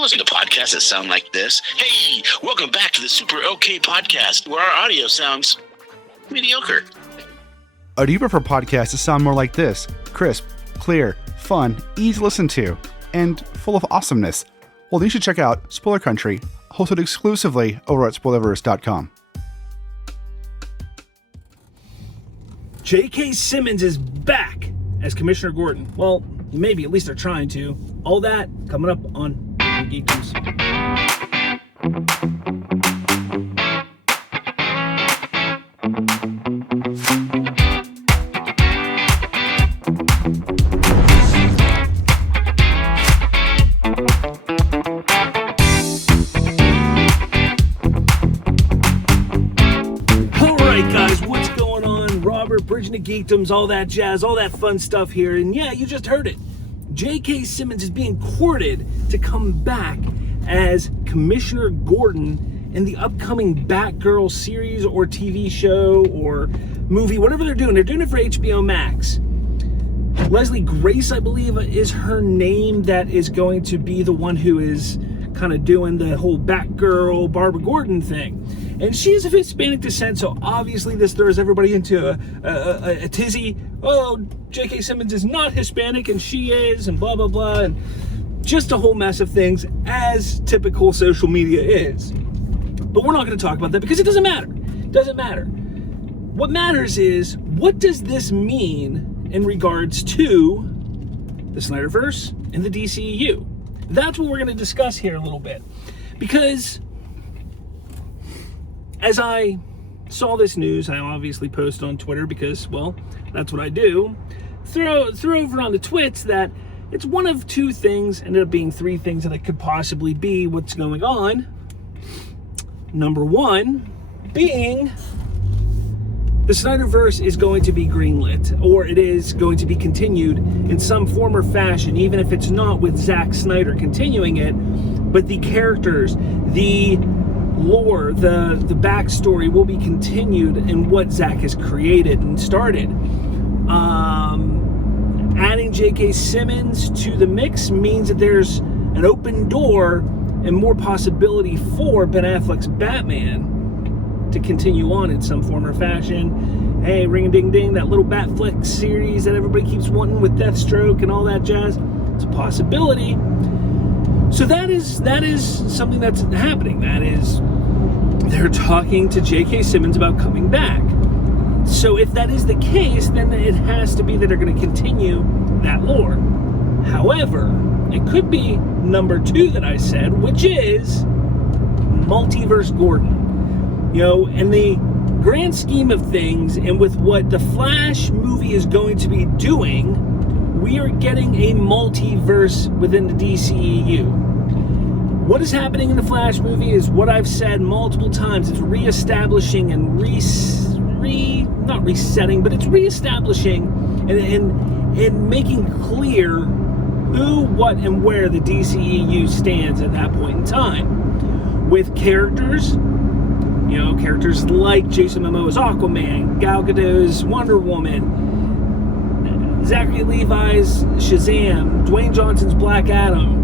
ever listened to podcasts that sound like this? Hey, welcome back to the Super OK Podcast, where our audio sounds mediocre. Or do you prefer podcasts that sound more like this? Crisp, clear, fun, easy to listen to, and full of awesomeness? Well, then you should check out Spoiler Country, hosted exclusively over at Spoilerverse.com. J.K. Simmons is back as Commissioner Gordon. Well, maybe, at least they're trying to. All that coming up on Geekdoms. Bridging the Geekdoms, all that jazz, all that fun stuff here. And yeah, you just heard it. J.K. Simmons is being courted to come back as Commissioner Gordon in the upcoming Batgirl series or TV show or movie, whatever they're doing. They're doing it for HBO Max. Leslie Grace, I believe, is her name, that is going to be the one who is kind of doing the whole Batgirl, Barbara Gordon thing. And she is of Hispanic descent, so obviously this throws everybody into a tizzy. Oh, J.K. Simmons is not Hispanic, and she is, and blah, blah, blah. And just a whole mess of things, as typical social media is. But we're not going to talk about that because it doesn't matter. It doesn't matter. What matters is, what does this mean in regards to the Snyderverse and the DCEU? That's what we're going to discuss here a little bit. Because as I saw this news, I obviously post on Twitter because, well, that's what I do. Throw over on the twits that it's one of two things, ended up being three things that it could possibly be what's going on. Number one being the Snyderverse is going to be greenlit, or it is going to be continued in some form or fashion, even if it's not with Zack Snyder continuing it, but the characters, the lore, the backstory will be continued in what Zack has created and started. Adding J.K. Simmons to the mix means that there's an open door and more possibility for Ben Affleck's Batman to continue on in some form or fashion. Hey, ring-a-ding-ding, that little Batfleck series that everybody keeps wanting with Deathstroke and all that jazz, it's a possibility. So that is something that's happening. That is, they're talking to J.K. Simmons about coming back. So if that is the case, then it has to be that they're going to continue that lore. However, it could be number two that I said, which is Multiverse Gordon. You know, in the grand scheme of things, and with what the Flash movie is going to be doing, we are getting a multiverse within the DCEU. What is happening in the Flash movie is what I've said multiple times. It's reestablishing and not resetting, but it's reestablishing and making clear who, what, and where the DCEU stands at that point in time. With characters, you know, characters like Jason Momoa's Aquaman, Gal Gadot's Wonder Woman, Zachary Levi's Shazam, Dwayne Johnson's Black Adam.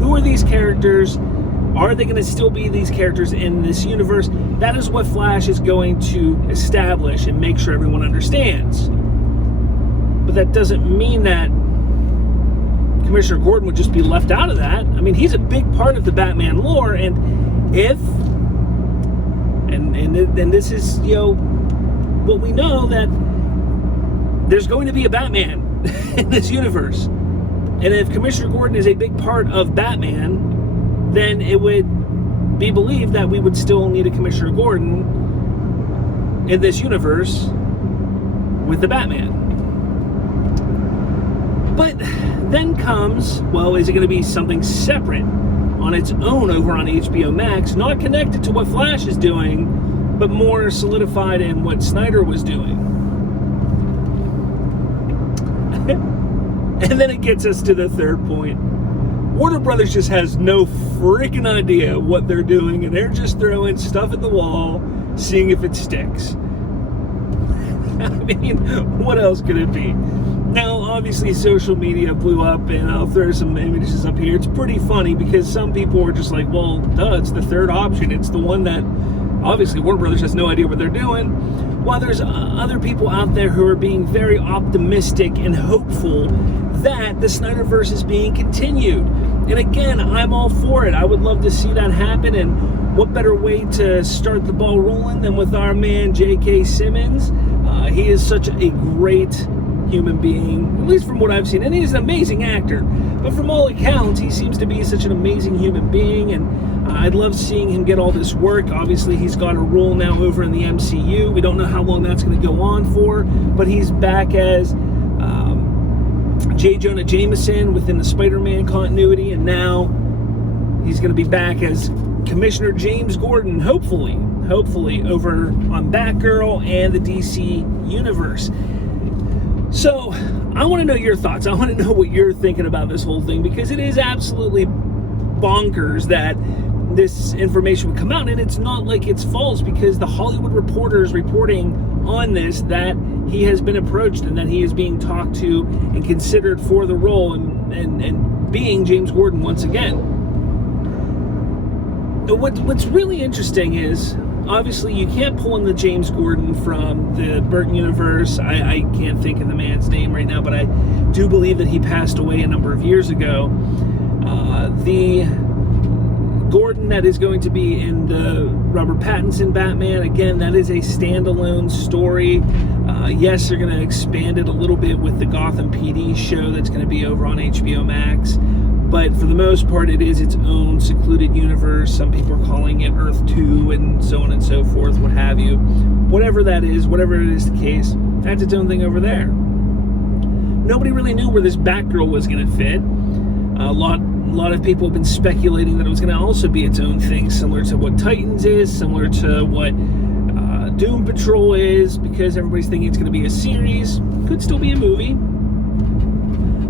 Who are these characters? Are they going to still be these characters in this universe? That is what Flash is going to establish and make sure everyone understands. But that doesn't mean that Commissioner Gordon would just be left out of that. I mean, he's a big part of the Batman lore, and if and this is, you know, what we know, that there's going to be a Batman in this universe. And if Commissioner Gordon is a big part of Batman, then it would be believed that we would still need a Commissioner Gordon in this universe with the Batman. But then comes, well, is it going to be something separate on its own over on HBO Max, not connected to what Flash is doing, but more solidified in what Snyder was doing? And then it gets us to the third point. Warner Brothers just has no freaking idea what they're doing, and they're just throwing stuff at the wall, seeing if it sticks. I mean, what else could it be? Now, obviously, social media blew up, and I'll throw some images up here. It's pretty funny because some people were just like, well, duh, it's the third option. It's the one that, obviously, Warner Brothers has no idea what they're doing. While there's other people out there who are being very optimistic and hopeful that the Snyderverse is being continued. And again, I'm all for it. I would love to see that happen, and what better way to start the ball rolling than with our man J.K. Simmons. He is such a great human being, at least from what I've seen, and he's an amazing actor, but from all accounts he seems to be such an amazing human being, and I'd love seeing him get all this work. Obviously he's got a role now over in the MCU. We don't know how long that's going to go on for, but he's back as J. Jonah Jameson within the Spider-Man continuity, and now he's going to be back as Commissioner James Gordon, hopefully over on Batgirl and the DC Universe. So, I want to know your thoughts. I want to know what you're thinking about this whole thing, because it is absolutely bonkers that this information would come out, and it's not like it's false, because the Hollywood Reporter is reporting on this, that he has been approached and that he is being talked to and considered for the role and being James Gordon once again. What's really interesting is, obviously, you can't pull in the James Gordon from the Burton universe. I can't think of the man's name right now, but I do believe that he passed away a number of years ago. The Gordon that is going to be in the Robert Pattinson Batman, again, that is a standalone story. Yes, they're going to expand it a little bit with the Gotham PD show that's going to be over on HBO Max. But for the most part, it is its own secluded universe. Some people are calling it Earth 2 and so on and so forth, what have you. Whatever that is, whatever it is the case, that's its own thing over there. Nobody really knew where this Batgirl was going to fit. A lot of people have been speculating that it was going to also be its own thing, similar to what Titans is, similar to what Doom Patrol is, because everybody's thinking it's going to be a series. Could still be a movie.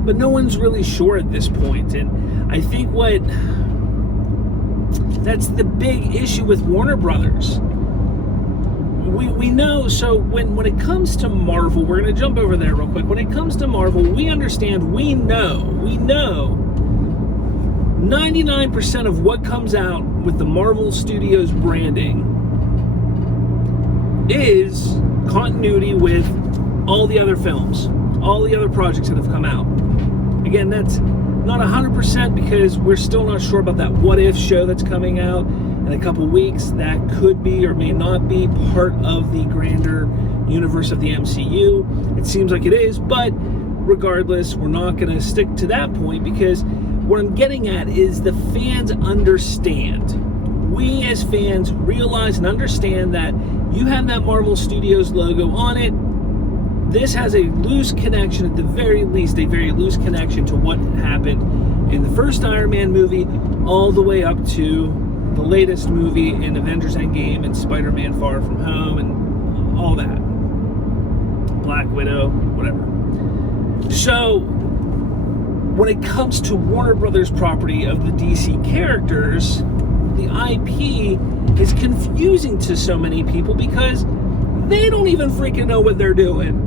But no one's really sure at this point, and I think that's the big issue with Warner Brothers. We know, so when it comes to Marvel, we're going to jump over there real quick. When it comes to Marvel, we understand, we know 99% of what comes out with the Marvel Studios branding is continuity with all the other films, all the other projects that have come out. Again, that's not 100% because we're still not sure about that What If show that's coming out in a couple weeks. That could be or may not be part of the grander universe of the MCU. It seems like it is, but regardless, we're not going to stick to that point, because what I'm getting at is the fans understand. We as fans realize and understand that you have that Marvel Studios logo on it. This has a loose connection, at the very least, a very loose connection to what happened in the first Iron Man movie, all the way up to the latest movie in Avengers Endgame and Spider-Man Far From Home and all that. Black Widow, whatever. So, when it comes to Warner Brothers property of the DC characters, the IP is confusing to so many people because they don't even freaking know what they're doing.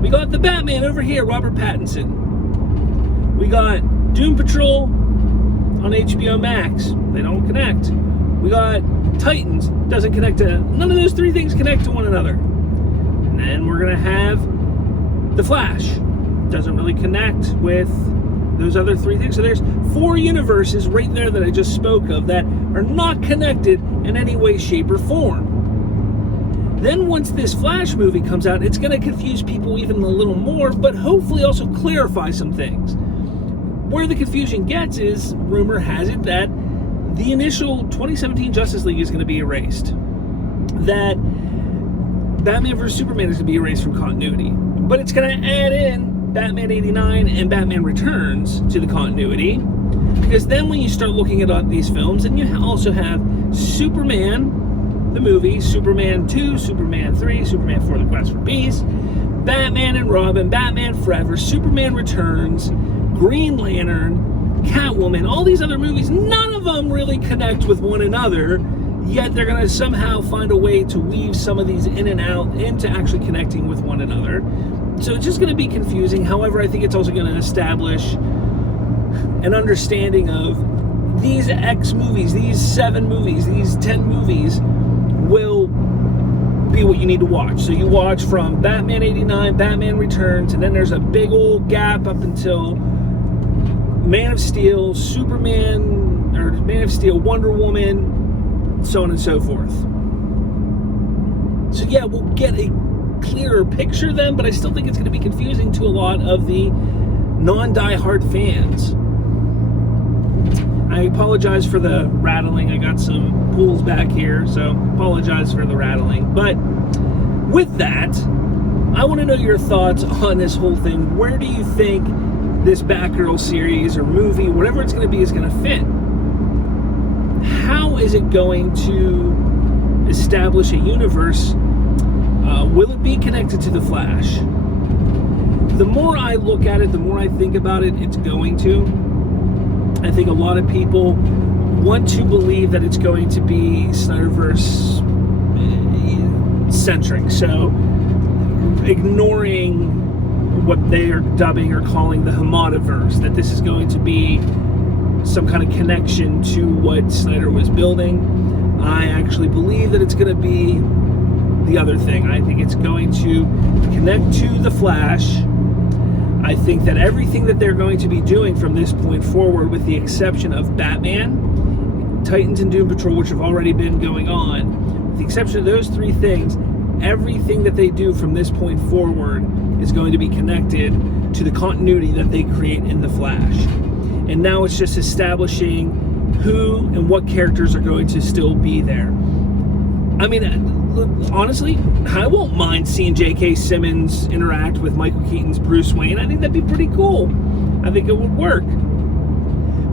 We got the Batman over here, Robert Pattinson. We got Doom Patrol on HBO Max. They don't connect. We got Titans. Doesn't connect to... None of those three things connect to one another. And then we're going to have The Flash. Doesn't really connect with those other three things. So there's 4 universes right there that I just spoke of that are not connected in any way, shape, or form. Then once this Flash movie comes out, it's going to confuse people even a little more, but hopefully also clarify some things. Where the confusion gets is, rumor has it that the initial 2017 Justice League is going to be erased. That Batman vs. Superman is going to be erased from continuity. But it's going to add in Batman 89 and Batman Returns to the continuity. Because then when you start looking at these films, and you also have Superman, the movie, Superman 2, Superman 3, Superman 4, The Quest for Peace, Batman and Robin, Batman Forever, Superman Returns, Green Lantern, Catwoman, all these other movies, none of them really connect with one another yet they're going to somehow find a way to weave some of these in and out into actually connecting with one another. So it's just going to be confusing. However, I think it's also going to establish an understanding of these X movies, these 7 movies, these 10 movies will be what you need to watch. So you watch from Batman 89, Batman Returns, and then there's a big old gap up until Man of Steel, Superman, or Man of Steel, Wonder Woman, so on and so forth. So yeah, we'll get a clearer picture then, but I still think it's going to be confusing to a lot of the non-die-hard fans. I apologize for the rattling. I got some pools back here, so apologize for the rattling. But with that, I want to know your thoughts on this whole thing. Where do you think this Batgirl series or movie, whatever it's going to be, is going to fit? How is it going to establish a universe? Will it be connected to The Flash? The more I look at it, the more I think about it, it's going to. I think a lot of people want to believe that it's going to be Snyderverse centric. So ignoring what they are dubbing or calling the Multiverse, that this is going to be some kind of connection to what Snyder was building. I actually believe that it's going to be the other thing. I think it's going to connect to The Flash. I think that everything that they're going to be doing from this point forward, with the exception of Batman, Titans, and Doom Patrol, which have already been going on, with the exception of those 3 things, everything that they do from this point forward is going to be connected to the continuity that they create in The Flash. And now it's just establishing who and what characters are going to still be there. I mean, honestly, I won't mind seeing J.K. Simmons interact with Michael Keaton's Bruce Wayne. I think that'd be pretty cool. I think it would work.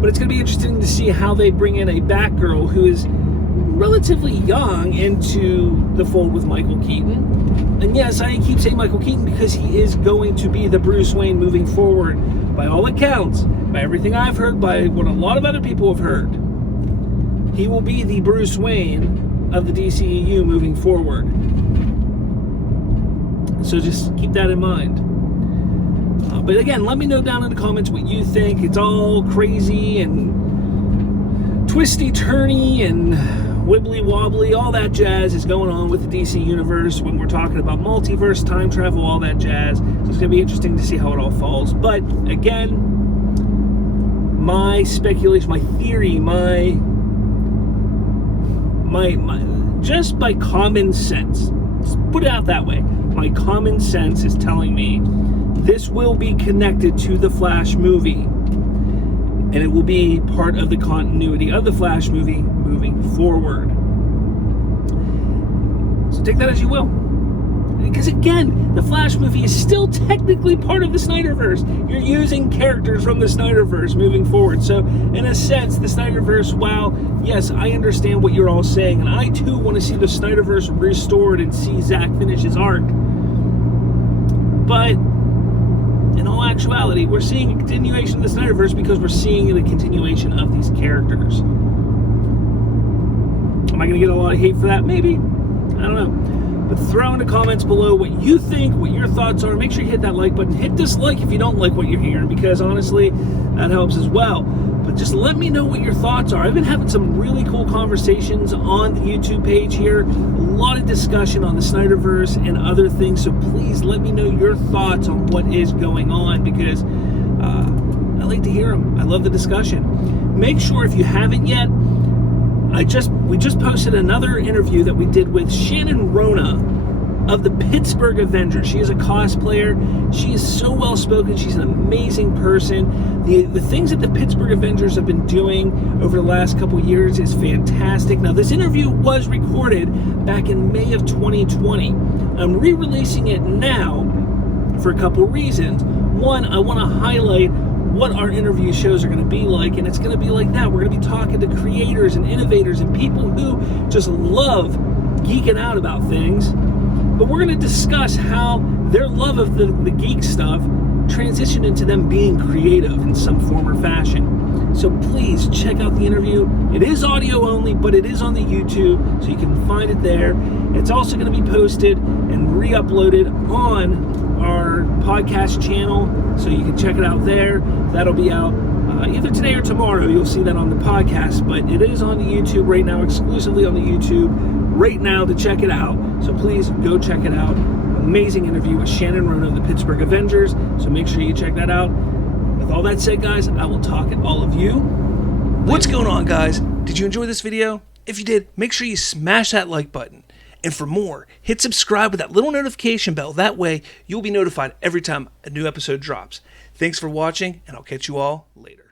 But it's going to be interesting to see how they bring in a Batgirl who is relatively young into the fold with Michael Keaton. And yes, I keep saying Michael Keaton because he is going to be the Bruce Wayne moving forward. By all accounts, by everything I've heard, by what a lot of other people have heard, he will be the Bruce Wayne of the DCEU moving forward. So just keep that in mind. But again, let me know down in the comments what you think. It's all crazy and twisty-turny and wibbly-wobbly. All that jazz is going on with the DC universe when we're talking about multiverse, time travel, all that jazz. So it's going to be interesting to see how it all falls. But again, my speculation, my theory, my just by common sense, let's put it out that way, my common sense is telling me this will be connected to the Flash movie, and it will be part of the continuity of the Flash movie moving forward. So take that as you will, because again, the Flash movie is still technically part of the Snyderverse. You're using characters from the Snyderverse moving forward. So in a sense, the Snyderverse, while yes, I understand what you're all saying, and I too want to see the Snyderverse restored and see Zack finish his arc. But in all actuality, we're seeing a continuation of the Snyderverse because we're seeing a continuation of these characters. Am I going to get a lot of hate for that? Maybe. I don't know. But throw in the comments below what you think, what your thoughts are. Make sure you hit that like button. Hit dislike if you don't like what you're hearing, because honestly, that helps as well. But just let me know what your thoughts are. I've been having some really cool conversations on the YouTube page here. A lot of discussion on the Snyderverse and other things. So please let me know your thoughts on what is going on, because I like to hear them. I love the discussion. Make sure, if you haven't yet, we just posted another interview that we did with Shannon Rona of the Pittsburgh Avengers. She is a cosplayer. She is so well spoken. She's an amazing person. The things that the Pittsburgh Avengers have been doing over the last couple years is fantastic. Now, this interview was recorded back in May of 2020. I'm re-releasing it now for a couple reasons. One, I want to highlight what our interview shows are going to be like, and it's going to be like that. We're going to be talking to creators and innovators and people who just love geeking out about things, but we're going to discuss how their love of the geek stuff transition into them being creative in some form or fashion. So please check out the interview. It is audio only, but it is on the YouTube, so you can find it there. It's also going to be posted and re-uploaded on our podcast channel, so you can check it out there. That'll be out either today or tomorrow. You'll see that on the podcast, but it is on the YouTube right now, exclusively on the YouTube right now to check it out. So please go check it out. Amazing interview with Shannon Rono of the Pittsburgh Avengers, so make sure you check that out. With all that said, guys, I will talk at all of you. What's going on, guys? Did you enjoy this video? If you did, make sure you smash that like button. And for more, hit subscribe with that little notification bell. That way, you'll be notified every time a new episode drops. Thanks for watching, and I'll catch you all later.